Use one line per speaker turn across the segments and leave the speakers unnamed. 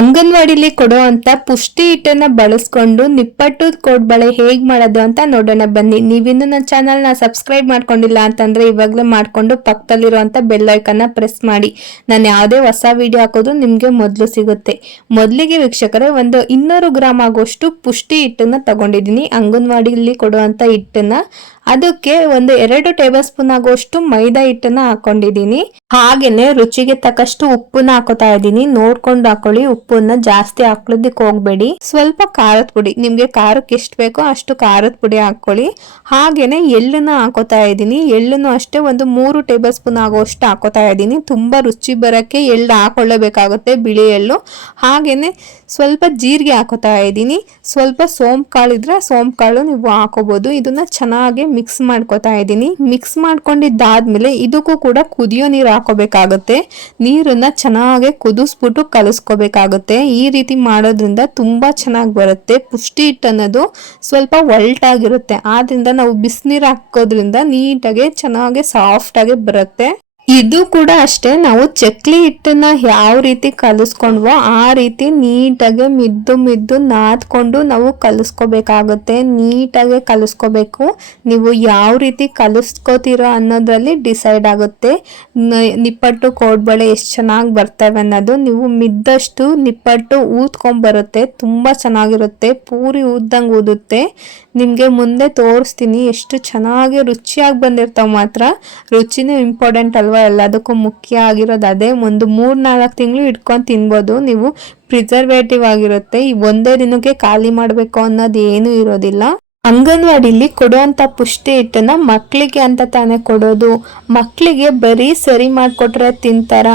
ಅಂಗನವಾಡಿಲಿ ಕೊಡುವಂತ ಪುಷ್ಟಿ ಹಿಟ್ಟನ್ನ ಬಳಸ್ಕೊಂಡು ನಿಪ್ಪಟ್ಟು ಕೋಡ್ಬಳೆ ಹೇಗೆ ಮಾಡೋದು ಅಂತ ನೋಡೋಣ ಬನ್ನಿ. ನೀವಿನ್ನು ನನ್ನ ಚಾನಲ್ನ ಸಬ್ಸ್ಕ್ರೈಬ್ ಮಾಡ್ಕೊಂಡಿಲ್ಲ ಅಂತಂದ್ರೆ ಇವಾಗಲೇ ಮಾಡ್ಕೊಂಡು ಪಕ್ಕದಲ್ಲಿರುವಂಥ ಬೆಲ್ ಐಕನ್ನ ಪ್ರೆಸ್ ಮಾಡಿ. ನಾನು ಯಾವುದೇ ಹೊಸ ವಿಡಿಯೋ ಹಾಕೋದು ನಿಮಗೆ ಮೊದಲು ಸಿಗುತ್ತೆ. ಮೊದಲಿಗೆ ವೀಕ್ಷಕರೇ, ಒಂದು ಇನ್ನೂರು ಗ್ರಾಮ್ ಆಗುವಷ್ಟು ಪುಷ್ಟಿ ಹಿಟ್ಟನ್ನ ತಗೊಂಡಿದ್ದೀನಿ. ಅಂಗನವಾಡಿಲಿ ಕೊಡುವಂತ ಹಿಟ್ಟನ್ನ ಅದಕ್ಕೆ ಒಂದು ಎರಡು ಟೇಬಲ್ ಸ್ಪೂನ್ ಆಗುವಷ್ಟು ಮೈದಾ ಹಿಟ್ಟನ್ನ ಹಾಕೊಂಡಿದ್ದೀನಿ. ಹಾಗೇನೆ ರುಚಿಗೆ ತಕ್ಕಷ್ಟು ಉಪ್ಪನ್ನ ಹಾಕೋತಾ ಇದ್ದೀನಿ. ನೋಡ್ಕೊಂಡು ಹಾಕೊಳ್ಳಿ, ಉಪ್ಪನ್ನ ಜಾಸ್ತಿ ಹಾಕೊಳ್ಳೋದಕ್ಕೆ ಹೋಗ್ಬೇಡಿ. ಸ್ವಲ್ಪ ಖಾರದ ಪುಡಿ, ನಿಮ್ಗೆ ಖಾರಕ್ಕೆ ಎಷ್ಟು ಬೇಕೋ ಅಷ್ಟು ಖಾರದ ಪುಡಿ ಹಾಕೊಳ್ಳಿ ಹಾಗೇನೆ ಎಳ್ಳನ್ನ ಹಾಕೋತಾ ಇದ್ದೀನಿ. ಎಳ್ಳನ್ನು ಅಷ್ಟೇ ಒಂದು ಮೂರು ಟೇಬಲ್ ಸ್ಪೂನ್ ಆಗುವಷ್ಟು ಹಾಕೋತಾ ಇದ್ದೀನಿ. ತುಂಬಾ ರುಚಿ ಬರಕ್ಕೆ ಎಳ್ಳು ಹಾಕೊಳ್ಳಬೇಕಾಗುತ್ತೆ, ಬಿಳಿ ಎಳ್ಳು. ಹಾಗೇನೆ ಸ್ವಲ್ಪ ಜೀರಿಗೆ ಹಾಕೋತಾ ಇದ್ದೀನಿ. ಸ್ವಲ್ಪ ಸೋಂಪು ಕಾಳು ಇದ್ರೆ ಸೋಂಪು ಕಾಳು ನೀವು ಹಾಕೋಬಹುದು ಇದನ್ನ ಚೆನ್ನಾಗಿ ಮಿಕ್ಸ್ ಮಾಡ್ಕೋತಾ ಇದ್ದೀನಿ. ಮಿಕ್ಸ್ ಮಾಡ್ಕೊಂಡಿದ್ದಾದ್ಮೇಲೆ ಇದಕ್ಕೂ ಕೂಡ ಕುದಿಯೋ ನೀರು ಹಾಕೋಬೇಕಾಗುತ್ತೆ. ನೀರನ್ನು ಚೆನ್ನಾಗಿ ಕುದಿಸ್ಬಿಟ್ಟು ಕಲಿಸ್ಕೋಬೇಕಾಗುತ್ತೆ. ಈ ರೀತಿ ಮಾಡೋದ್ರಿಂದ ತುಂಬಾ ಚೆನ್ನಾಗಿ ಬರುತ್ತೆ. ಪುಷ್ಟಿ ಹಿಟ್ಟು ಅನ್ನೋದು ಸ್ವಲ್ಪ ಒಲ್ಟಾಗಿರುತ್ತೆ. ಆದ್ರಿಂದ ನಾವು ಬಿಸಿನೀರು ಹಾಕೋದ್ರಿಂದ ನೀಟಾಗಿ ಚೆನ್ನಾಗಿ ಸಾಫ್ಟ್ ಆಗಿ ಬರುತ್ತೆ. ಇದು ಕೂಡ ಅಷ್ಟೇ, ನಾವು ಚಕ್ಲಿ ಹಿಟ್ಟನ್ನ ಯಾವ ರೀತಿ ಕಲಿಸ್ಕೊಂಡ್ವೋ ಆ ರೀತಿ ನೀಟಾಗಿ ಮಿದ್ದು ಮಿದ್ದು ನಾದ್ಕೊಂಡು ನಾವು ಕಲಿಸ್ಕೋಬೇಕಾಗುತ್ತೆ. ನೀಟಾಗಿ ಕಲಿಸ್ಕೋಬೇಕು. ನೀವು ಯಾವ ರೀತಿ ಕಲಿಸ್ಕೋತೀರೋ ಅನ್ನೋದ್ರಲ್ಲಿ ಡಿಸೈಡ್ ಆಗುತ್ತೆ. ನಿಪ್ಪಟ್ಟು ಕೋಡ್ಬಳೆ ಎಷ್ಟು ಚೆನ್ನಾಗಿ ಬರ್ತವೆ ಅನ್ನೋದು ನೀವು ಮಿದ್ದಷ್ಟು ನಿಪ್ಪಟ್ಟು ಊದ್ಕೊಂಡ್ ತುಂಬ ತುಂಬಾ ಚೆನ್ನಾಗಿರುತ್ತೆ. ಪೂರಿ ಊದ್ದಂಗೆ ಊದುತ್ತೆ. ನಿಮಗೆ ಮುಂದೆ ತೋರಿಸ್ತೀನಿ ಎಷ್ಟು ಚೆನ್ನಾಗಿ ರುಚಿಯಾಗಿ ಬಂದಿರ್ತಾವೆ ಮಾತ್ರ. ರುಚಿನೂ ಇಂಪಾರ್ಟೆಂಟ್ ಅಲ್ವಾ ಎಲ್ಲದಕ್ಕೂ ಮುಖ್ಯ ಆಗಿರೋದು ಅದೇ. ಒಂದು ಮೂರ್ ನಾಲ್ಕು ತಿಂಗಳು ಇಟ್ಕೊಂಡು ತಿನ್ಬೋದು. ನೀವು ಪ್ರಿಸರ್ವೇಟಿವ್ ಆಗಿರುತ್ತೆ. ಒಂದೇ ದಿನಕ್ಕೆ ಖಾಲಿ ಮಾಡಬೇಕು ಅನ್ನೋದು ಏನೂ ಇರೋದಿಲ್ಲ. ಅಂಗನವಾಡಿಲಿ ಕೊಡುವಂತ ಪುಷ್ಟಿ ಹಿಟ್ಟನ್ನು ಮಕ್ಕಳಿಗೆ ಅಂತ ತಾನೇ ಕೊಡೋದು. ಮಕ್ಕಳಿಗೆ ಬರೀ ಸರಿ ಮಾಡಿಕೊಟ್ರೆ ತಿಂತಾರ.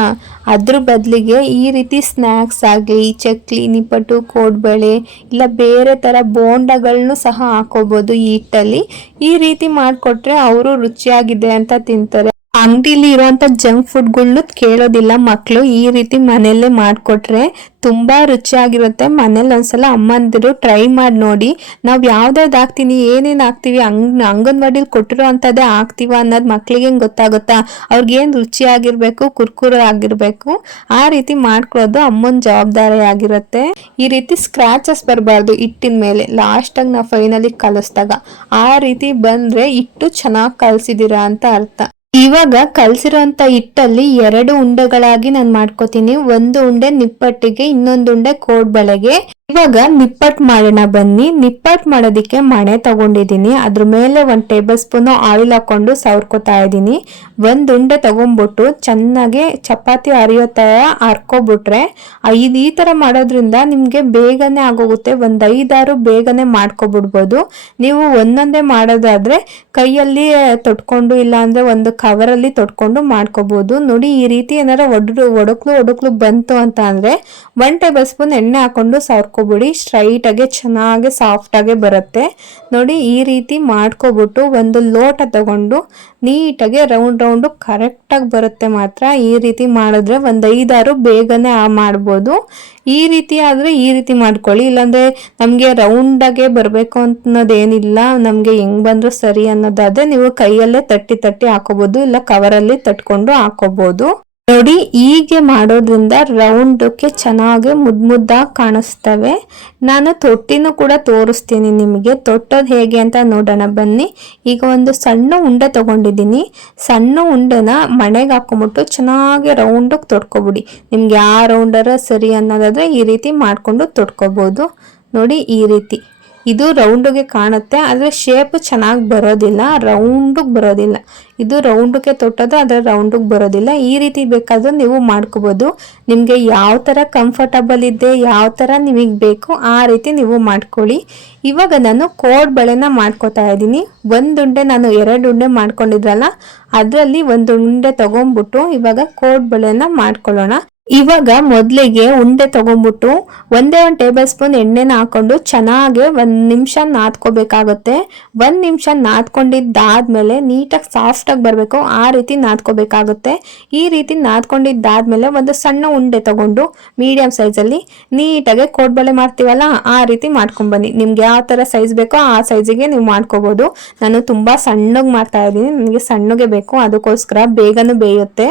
ಅದ್ರ ಬದಲಿಗೆ ಈ ರೀತಿ ಸ್ನ್ಯಾಕ್ಸ್ ಆಗಲಿ, ಚಕ್ಲಿ, ನಿಪ್ಪಟ್ಟು, ಕೋಡ್ಬಳೆ ಇಲ್ಲ ಬೇರೆ ಥರ ಬೋಂಡಗಳನ್ನೂ ಸಹ ಹಾಕೋಬೋದು ಈ ಹಿಟ್ಟಲ್ಲಿ. ಈ ರೀತಿ ಮಾಡಿಕೊಟ್ರೆ ಅವರು ರುಚಿಯಾಗಿದೆ ಅಂತ ತಿಂತಾರೆ. ಅಂಗಡಿಲಿ ಇರುವಂತ ಜಂಕ್ ಫುಡ್ಗಳ್ನು ಕೇಳೋದಿಲ್ಲ. ಮಕ್ಕಳು ಈ ರೀತಿ ಮನೆಯಲ್ಲೇ ಮಾಡಿಕೊಟ್ರೆ ತುಂಬಾ ರುಚಿಯಾಗಿರುತ್ತೆ. ಮನೇಲಿ ಒಂದ್ಸಲ ಅಮ್ಮಂದಿರು ಟ್ರೈ ಮಾಡಿ ನೋಡಿ. ನಾವು ಯಾವ್ದಾವ್ದು ಹಾಕ್ತೀನಿ, ಏನೇನು ಹಾಕ್ತೀವಿ ಅಂಗ್ ಅಂಗನವಾಡಿಲಿ ಕೊಟ್ಟಿರೋ ಅಂಥದ್ದೇ ಹಾಕ್ತೀವ ಅನ್ನೋದು ಮಕ್ಕಳಿಗೆ ಗೊತ್ತಾಗುತ್ತಾ? ಅವ್ರಿಗೇನು ರುಚಿಯಾಗಿರಬೇಕು, ಕುರ್ಕುರೆ ಆಗಿರಬೇಕು, ಆ ರೀತಿ ಮಾಡ್ಕೊಳ್ಳೋದು ಅಮ್ಮನ ಜವಾಬ್ದಾರಿ ಆಗಿರುತ್ತೆ. ಈ ರೀತಿ ಸ್ಕ್ರಾಚಸ್ ಬರಬಾರ್ದು ಹಿಟ್ಟಿನ ಮೇಲೆ. ಲಾಸ್ಟಾಗಿ ನಾವು ಫೈನಲಿ ಕಲಿಸ್ದಾಗ ಆ ರೀತಿ ಬಂದ್ರೆ ಇಟ್ಟು ಚೆನ್ನಾಗಿ ಕಲಿಸಿದ್ದೀರಾ ಅಂತ ಅರ್ಥ. ಇವಾಗ ಕಲಸಿರೋಂಥ ಹಿಟ್ಟಲ್ಲಿ ಎರಡು ಉಂಡೆಗಳಾಗಿ ನಾನು ಮಾಡ್ಕೋತೀನಿ. ಒಂದು ಉಂಡೆ ನಿಪ್ಪಟ್ಟಿಗೆ ಇನ್ನೊಂದು ಉಂಡೆ ಕೋಡ್ಬಳೆಗೆ. ಇವಾಗ ನಿಪ್ಪಟ್ ಮಾಡೋಣ, ಬನ್ನಿ. ನಿಪ್ಪಟ್ ಮಾಡೋದಿಕ್ಕೆ ಮಣೆ ತಗೊಂಡಿದ್ದೀನಿ. ಅದ್ರ ಮೇಲೆ ಒಂದು ಟೇಬಲ್ ಸ್ಪೂನ್ ಆಯಿಲ್ ಹಾಕೊಂಡು ಸವರ್ಕೋತಾ ಇದ್ದೀನಿ. ಒಂದು ಉಂಡೆ ತಗೊಂಡ್ಬಿಟ್ಟು ಚೆನ್ನಾಗಿ ಚಪಾತಿ ಅರಿಯೋ ತರ ಹರ್ಕೊಬಿಟ್ರೆ ಇದು ಈ ತರ ಮಾಡೋದ್ರಿಂದ ನಿಮಗೆ ಬೇಗನೆ ಆಗೋಗುತ್ತೆ. ಒಂದು ಐದಾರು ಬೇಗನೆ ಮಾಡ್ಕೊಬಿಡ್ಬೋದು. ನೀವು ಒಂದೊಂದೇ ಮಾಡೋದಾದ್ರೆ ಕೈಯಲ್ಲಿ ತೊಟ್ಕೊಂಡು, ಇಲ್ಲಾಂದರೆ ಒಂದು ಕವರಲ್ಲಿ ತೊಟ್ಕೊಂಡು ಮಾಡ್ಕೋಬಹುದು ನೋಡಿ, ಈ ರೀತಿ ಏನಾರ ಒಡ್ ಒಡಕ್ಲು ಒಡಕ್ಲು ಬಂತು ಅಂತ ಅಂದರೆ ಒನ್ ಟೇಬಲ್ ಸ್ಪೂನ್ ಎಣ್ಣೆ ಹಾಕೊಂಡು ಸವರ್ಕೊಬಿಡಿ ಸ್ಟ್ರೈಟ್ ಸ್ಟ್ರೈಟಾಗೆ, ಚೆನ್ನಾಗಿ ಸಾಫ್ಟ್ ಆಗಿ ಬರುತ್ತೆ. ನೋಡಿ, ಈ ರೀತಿ ಮಾಡ್ಕೊಬಿಟ್ಟು ಒಂದು ಲೋಟ ತಗೊಂಡು ನೀಟಾಗೆ ರೌಂಡ್ ರೌಂಡು ಕರೆಕ್ಟಾಗಿ ಬರುತ್ತೆ ಮಾತ್ರ. ಈ ರೀತಿ ಮಾಡಿದ್ರೆ ಒಂದು ಐದಾರು ಬೇಗನೆ ಮಾಡ್ಬೋದು. ಈ ರೀತಿ ಆದರೆ ಈ ರೀತಿ ಮಾಡ್ಕೊಳ್ಳಿ. ಇಲ್ಲಾಂದರೆ ನಮಗೆ ರೌಂಡಾಗೆ ಬರಬೇಕು ಅನ್ನೋದೇನಿಲ್ಲ. ನಮಗೆ ಹೆಂಗ್ ಬಂದರೂ ಸರಿ ಅನ್ನೋದಾದ್ರೆ ನೀವು ಕೈಯಲ್ಲೇ ತಟ್ಟಿ ತಟ್ಟಿ ಹಾಕೋಬಹುದು ಇಲ್ಲ ಕವರಲ್ಲಿ ತಟ್ಕೊಂಡು ಹಾಕೋಬಹುದು ನೋಡಿ, ಹೀಗೆ ಮಾಡೋದ್ರಿಂದ ರೌಂಡಕ್ಕೆ ಚೆನ್ನಾಗಿ ಮುದ್ ಮುದ್ದಾಗಿ ಕಾಣಿಸ್ತವೆ. ನಾನು ತೊಟ್ಟಿನೂ ಕೂಡ ತೋರಿಸ್ತೀನಿ ನಿಮಗೆ. ತೊಟ್ಟೋದು ಹೇಗೆ ಅಂತ ನೋಡೋಣ, ಬನ್ನಿ. ಈಗ ಒಂದು ಸಣ್ಣ ಉಂಡೆ ತಗೊಂಡಿದ್ದೀನಿ. ಸಣ್ಣ ಉಂಡೆನ ಮಣೆಗೆ ಹಾಕೊಂಬಿಟ್ಟು ಚೆನ್ನಾಗಿ ರೌಂಡಕ್ಕೆ ತೊಡ್ಕೊಬಿಡಿ ನಿಮ್ಗೆ ಯಾವ ರೌಂಡರ ಸರಿ ಅನ್ನೋದಾದ್ರೆ ಈ ರೀತಿ ಮಾಡಿಕೊಂಡು ತೊಡ್ಕೋಬೋದು ನೋಡಿ, ಈ ರೀತಿ. ಇದು ರೌಂಡ್ಗೆ ಕಾಣುತ್ತೆ, ಆದರೆ ಶೇಪ್ ಚೆನ್ನಾಗಿ ಬರೋದಿಲ್ಲ ರೌಂಡಿಗೆ ಬರೋದಿಲ್ಲ. ಇದು ರೌಂಡ್ಗೆ ತೊಟ್ಟೋದು, ಆದರೆ ರೌಂಡಿಗೆ ಬರೋದಿಲ್ಲ. ಈ ರೀತಿ ಬೇಕಾದ್ರೂ ನೀವು ಮಾಡ್ಕೋಬೋದು. ನಿಮಗೆ ಯಾವ ಥರ ಕಂಫರ್ಟಬಲ್ ಇದೆ, ಯಾವ ಥರ ನಿಮಗೆ ಬೇಕು, ಆ ರೀತಿ ನೀವು ಮಾಡ್ಕೊಳ್ಳಿ. ಇವಾಗ ನಾನು ಕೋಡ್ ಬಳೆನ ಮಾಡ್ಕೋತಾ ಇದ್ದೀನಿ. ಒಂದು ಉಂಡೆ ನಾನು ಎರಡು ಉಂಡೆ ಮಾಡ್ಕೊಂಡಿದ್ರಲ್ಲ, ಅದರಲ್ಲಿ ಒಂದು ಉಂಡೆ ತಗೊಂಡ್ಬಿಟ್ಟು ಇವಾಗ ಕೋಡ್ ಬಳೆನ ಮಾಡ್ಕೊಳ್ಳೋಣ. ಇವಾಗ ಮೊದಲಿಗೆ ಉಂಡೆ ತಗೊಂಡ್ಬಿಟ್ಟು ಒಂದೇ ಒಂದು ಟೇಬಲ್ ಸ್ಪೂನ್ ಎಣ್ಣೆನ ಹಾಕೊಂಡು ಚೆನ್ನಾಗಿ ಒಂದು ನಿಮಿಷ ನಾದ್ಕೋಬೇಕಾಗುತ್ತೆ. ಒಂದು ನಿಮಿಷ ನಾದ್ಕೊಂಡಿದ್ದಾದ್ಮೇಲೆ ನೀಟಾಗಿ ಸಾಫ್ಟಾಗಿ ಬರಬೇಕು, ಆ ರೀತಿ ನಾದ್ಕೋಬೇಕಾಗುತ್ತೆ. ಈ ರೀತಿ ನಾದ್ಕೊಂಡಿದ್ದಾದ್ಮೇಲೆ ಒಂದು ಸಣ್ಣ ಉಂಡೆ ತಗೊಂಡು ಮೀಡಿಯಮ್ ಸೈಜಲ್ಲಿ ನೀಟಾಗಿ ಕೋಡ್ಬಳೆ ಮಾಡ್ತೀವಲ್ಲ, ಆ ರೀತಿ ಮಾಡ್ಕೊಂಬನ್ನಿ ನಿಮ್ಗೆ ಯಾವ ಥರ ಸೈಜ್ ಬೇಕೋ ಆ ಸೈಜಿಗೆ ನೀವು ಮಾಡ್ಕೋಬೋದು. ನಾನು ತುಂಬ ಸಣ್ಣಗೆ ಮಾಡ್ತಾ ಇದ್ದೀನಿ ನನಗೆ ಸಣ್ಣಗೆ ಬೇಕು, ಅದಕ್ಕೋಸ್ಕರ ಬೇಗನೂ ಬೇಯುತ್ತೆ.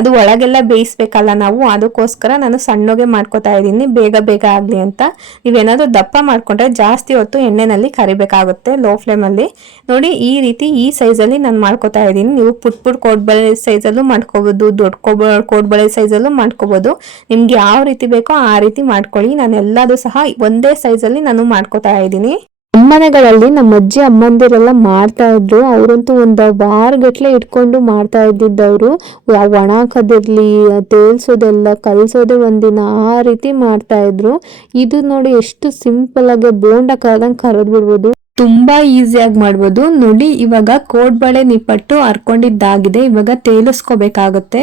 ಅದು ಒಳಗೆಲ್ಲ ಬೇಯಿಸ್ಬೇಕಲ್ಲ ನಾವು ಅದಕ್ಕೋಸ್ಕರ ನಾನು ಸಣ್ಣಗೆ ಮಾಡ್ಕೋತಾ ಇದ್ದೀನಿ. ಬೇಗ ಬೇಗ ಆಗಲಿ ಅಂತ. ನೀವೇನಾದರೂ ದಪ್ಪ ಮಾಡಿಕೊಂಡ್ರೆ ಜಾಸ್ತಿ ಹೊತ್ತು ಎಣ್ಣೆನಲ್ಲಿ ಕರಿಬೇಕಾಗುತ್ತೆ ಲೋ ಫ್ಲೇಮಲ್ಲಿ. ನೋಡಿ, ಈ ರೀತಿ ಈ ಸೈಜಲ್ಲಿ ನಾನು ಮಾಡ್ಕೋತಾ ಇದ್ದೀನಿ. ನೀವು ಪುಟ್ ಪುಟ್ ಕೋಡ್ಬಳೆ ಸೈಜಲ್ಲೂ ಮಾಡ್ಕೋಬೋದು, ದೊಡ್ಡ ಕೋಬ, ಕೋಡ್ಬಳೆ ಸೈಜಲ್ಲೂ ಮಾಡ್ಕೋಬೋದು. ನಿಮ್ಗೆ ಯಾವ ರೀತಿ ಬೇಕೋ ಆ ರೀತಿ ಮಾಡ್ಕೊಳ್ಳಿ. ನಾನು ಎಲ್ಲದೂ ಸಹ ಒಂದೇ ಸೈಜಲ್ಲಿ ನಾನು ಮಾಡ್ಕೋತಾ ಇದ್ದೀನಿ. ನಮ್ಮನೆಗಳಲ್ಲಿ ನಮ್ಮ ಅಜ್ಜಿ ಅಮ್ಮಂದಿರೆಲ್ಲ ಮಾಡ್ತಾ ಇದ್ರು. ಅವರಂತೂ ಒಂದು ವಾರಗಟ್ಲೆ ಇಟ್ಕೊಂಡು ಮಾಡ್ತಾ ಇದ್ದಿದ್ದವರು. ಒಣ ಹಾಕೋದಿರ್ಲಿ ತೇಲ್ಸೋದೆಲ್ಲ, ಕಲ್ಸೋದೇ ಒಂದಿನ ಆ ರೀತಿ ಮಾಡ್ತಾ ಇದ್ರು. ಇದು ನೋಡಿ ಎಷ್ಟು ಸಿಂಪಲ್ ಆಗಿ ಬೋಂಡ ಕರ್ದಂಗೆ ಕರೆದ್ ಬಿಡ್ಬೋದು. ತುಂಬಾ ಈಸಿಯಾಗಿ ಮಾಡ್ಬೋದು. ನೋಡಿ, ಇವಾಗ ಕೋಡ್ಬಳೆ ನಿಪ್ಪಟ್ಟು ಹರ್ಕೊಂಡಿದ್ದಾಗಿದೆ. ಇವಾಗ ತೇಲಿಸ್ಕೋಬೇಕಾಗುತ್ತೆ.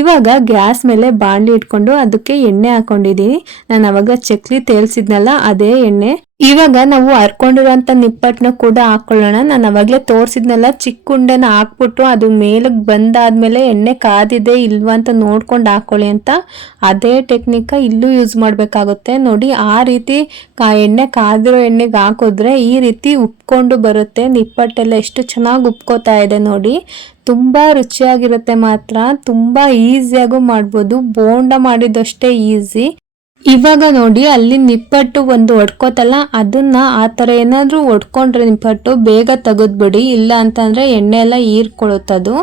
ಇವಾಗ ಗ್ಯಾಸ್ ಮೇಲೆ ಬಾಣಲಿ ಇಟ್ಕೊಂಡು ಅದಕ್ಕೆ ಎಣ್ಣೆ ಹಾಕೊಂಡಿದೀನಿ. ನಾನು ಅವಾಗ ಚಕ್ಲಿ ತೇಲ್ಸಿದ್ನಲ್ಲ, ಅದೇ ಎಣ್ಣೆ. ಇವಾಗ ನಾವು ಹರ್ಕೊಂಡಿರೋಂಥ ನಿಪ್ಪಟ್ಟನ್ನ ಕೂಡ ಹಾಕೊಳ್ಳೋಣ. ನಾನು ಅವಾಗಲೇ ತೋರಿಸಿದ್ನಲ್ಲ, ಚಿಕ್ಕ ಉಂಡೆನ ಹಾಕ್ಬಿಟ್ಟು ಅದು ಮೇಲಕ್ಕೆ ಬಂದಾದ್ಮೇಲೆ ಎಣ್ಣೆ ಕಾದಿದೆ ಇಲ್ವಾ ಅಂತ ನೋಡ್ಕೊಂಡು ಹಾಕೊಳ್ಳಿ ಅಂತ ಅದೇ ಟೆಕ್ನಿಕ ಇಲ್ಲೂ ಯೂಸ್ ಮಾಡಬೇಕಾಗುತ್ತೆ. ನೋಡಿ, ಆ ರೀತಿ ಕಾ ಎಣ್ಣೆ ಕಾದಿರೋ ಎಣ್ಣೆಗೆ ಹಾಕಿದ್ರೆ ಈ ರೀತಿ ಉಪ್ಕೊಂಡು ಬರುತ್ತೆ. ನಿಪ್ಪಟ್ಟೆಲ್ಲ ಎಷ್ಟು ಚೆನ್ನಾಗಿ ಉಪ್ಕೋತಾ ಇದೆ ನೋಡಿ. ತುಂಬ ರುಚಿಯಾಗಿರುತ್ತೆ ಮಾತ್ರ. ತುಂಬ ಈಸಿಯಾಗೂ ಮಾಡ್ಬೋದು. ಬೋಂಡ ಮಾಡಿದಷ್ಟೇ ಈಸಿ ಇವಾಗ ನೋಡಿ, ಅಲ್ಲಿ ನಿಪ್ಪಟ್ಟು ಒಂದು ಒಡ್ಕೋತಲ್ಲ, ಅದನ್ನ ಆ ಥರ ಏನಾದರೂ ಒಡ್ಕೊಂಡ್ರೆ ನಿಪ್ಪಟ್ಟು, ಬೇಗ ತೆಗೆದ್ಬಿಡಿ, ಇಲ್ಲ ಅಂತಂದರೆ ಎಣ್ಣೆ ಎಲ್ಲ ಹೀರ್ಕೊಳ್ಳುತ್ತದು.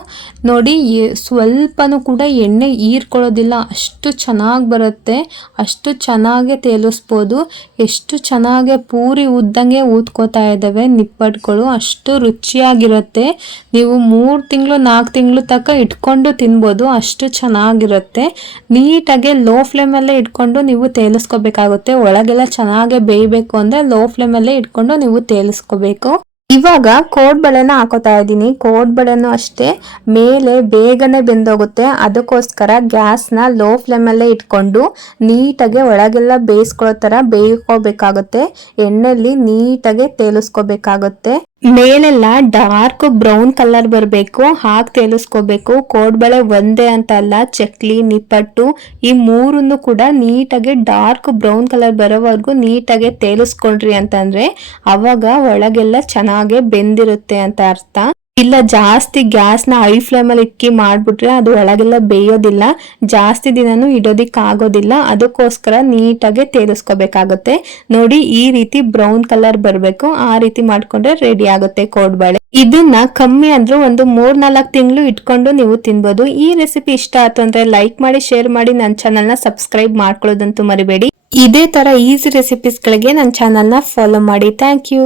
ನೋಡಿ ಸ್ವಲ್ಪನೂ ಕೂಡ ಎಣ್ಣೆ ಹೀರ್ಕೊಳ್ಳೋದಿಲ್ಲ, ಅಷ್ಟು ಚೆನ್ನಾಗಿ ಬರುತ್ತೆ, ಅಷ್ಟು ಚೆನ್ನಾಗೆ ತೇಲಿಸ್ಬೋದು, ಎಷ್ಟು ಚೆನ್ನಾಗೆ ಪೂರಿ ಉದ್ದಂಗೆ ಊದ್ಕೋತಾ ಇದ್ದಾವೆ ನಿಪ್ಪಟ್ಟುಗಳು ಅಷ್ಟು ರುಚಿಯಾಗಿರುತ್ತೆ. ನೀವು ಮೂರು ತಿಂಗಳು, ನಾಲ್ಕು ತಿಂಗಳು ತನಕ ಇಟ್ಕೊಂಡು ತಿನ್ಬೋದು, ಅಷ್ಟು ಚೆನ್ನಾಗಿರುತ್ತೆ. ನೀಟಾಗೆ ಲೋ ಫ್ಲೇಮಲ್ಲೇ ಇಟ್ಕೊಂಡು ನೀವು ತೇಲಿಸ್ಕೋಬೇಕಾಗುತ್ತೆ. ಒಳಗೆಲ್ಲ ಚೆನ್ನಾಗಿ ಬೇಯಬೇಕು ಅಂದ್ರೆ ಲೋ ಫ್ಲೇಮಲ್ಲೇ ಇಟ್ಕೊಂಡು ನೀವು ತೇಲಿಸ್ಕೋಬೇಕು. ಇವಾಗ ಕೋಡ್ ಕೋಡ್ಬಳೆನ ಹಾಕೋತಾ ಇದ್ದೀನಿ. ಕೋಡ್ಬಳೆನೂ ಅಷ್ಟೇ. ಮೇಲೆ ಬೇಗನೆ ಬೆಂದೋಗುತ್ತೆ. ಅದಕ್ಕೋಸ್ಕರ ಗ್ಯಾಸ್ನ ಲೋ ಫ್ಲೇಮಲ್ಲೇ ಇಟ್ಕೊಂಡು ನೀಟಾಗಿ ಒಳಗೆಲ್ಲ ಬೇಯಿಸ್ಕೊಳ್ಳೋ ತರ ಬೇಯ್ಕೋಬೇಕಾಗುತ್ತೆ ಎಣ್ಣೆಲಿ ನೀಟಾಗಿ ತೇಲಿಸ್ಕೋಬೇಕಾಗುತ್ತೆ. ಮೇಲೆಲ್ಲ ಡಾರ್ಕ್ ಬ್ರೌನ್ ಕಲರ್ ಬರಬೇಕು ಹಾಕಿ ತೇಲಿಸ್ಕೋಬೇಕು. ಕೋಡ್ಬಳೆ ಒಂದೇ ಅಂತ ಅಲ್ಲ, ಚಕ್ಲಿ, ನಿಪ್ಪಟ್ಟು, ಈ ಮೂರನ್ನು ಕೂಡ ನೀಟಾಗಿ ಡಾರ್ಕ್ ಬ್ರೌನ್ ಕಲರ್ ಬರೋವರೆಗೂ ನೀಟಾಗಿ ತೇಲಿಸ್ಕೊಂಡ್ರಿ ಅಂತಂದ್ರೆ ಅವಾಗ ಒಳಗೆಲ್ಲ ಚೆನ್ನಾಗೆ ಬೆಂದಿರುತ್ತೆ ಅಂತ ಅರ್ಥ. ಇಲ್ಲ, ಜಾಸ್ತಿ ಗ್ಯಾಸ್ನ ಹೈ ಫ್ಲೇಮಲ್ಲಿ ಇಕ್ಕಿ ಮಾಡಿಬಿಟ್ರೆ ಅದು ಒಳಗೆಲ್ಲ ಬೇಯೋದಿಲ್ಲ. ಜಾಸ್ತಿ ದಿನನೂ ಇಡೋದಿಕ್ಕೆ ಆಗೋದಿಲ್ಲ ಅದಕ್ಕೋಸ್ಕರ ನೀಟಾಗಿ ತೇಲಿಸ್ಕೋಬೇಕಾಗುತ್ತೆ. ನೋಡಿ, ಈ ರೀತಿ ಬ್ರೌನ್ ಕಲರ್ ಬರಬೇಕು. ಆ ರೀತಿ ಮಾಡ್ಕೊಂಡ್ರೆ ರೆಡಿ ಆಗುತ್ತೆ ಕೋಡ್ಬಳೆ. ಇದನ್ನ ಕಮ್ಮಿ ಅಂದ್ರೂ ಒಂದು ಮೂರ್ ನಾಲ್ಕು ತಿಂಗಳು ಇಟ್ಕೊಂಡು ನೀವು ತಿನ್ಬೋದು. ಈ ರೆಸಿಪಿ ಇಷ್ಟ ಆಯ್ತು ಅಂದ್ರೆ ಲೈಕ್ ಮಾಡಿ, ಶೇರ್ ಮಾಡಿ ನನ್ನ ಚಾನಲ್ನ ಸಬ್ಸ್ಕ್ರೈಬ್ ಮಾಡ್ಕೊಳ್ಳೋದಂತೂ ಮರಿಬೇಡಿ. ಇದೇ ತರ ಈಸಿ ರೆಸಿಪೀಸ್ಗಳಿಗೆ ನನ್ನ ಚಾನಲ್ನ ಫಾಲೋ ಮಾಡಿ. Thank you.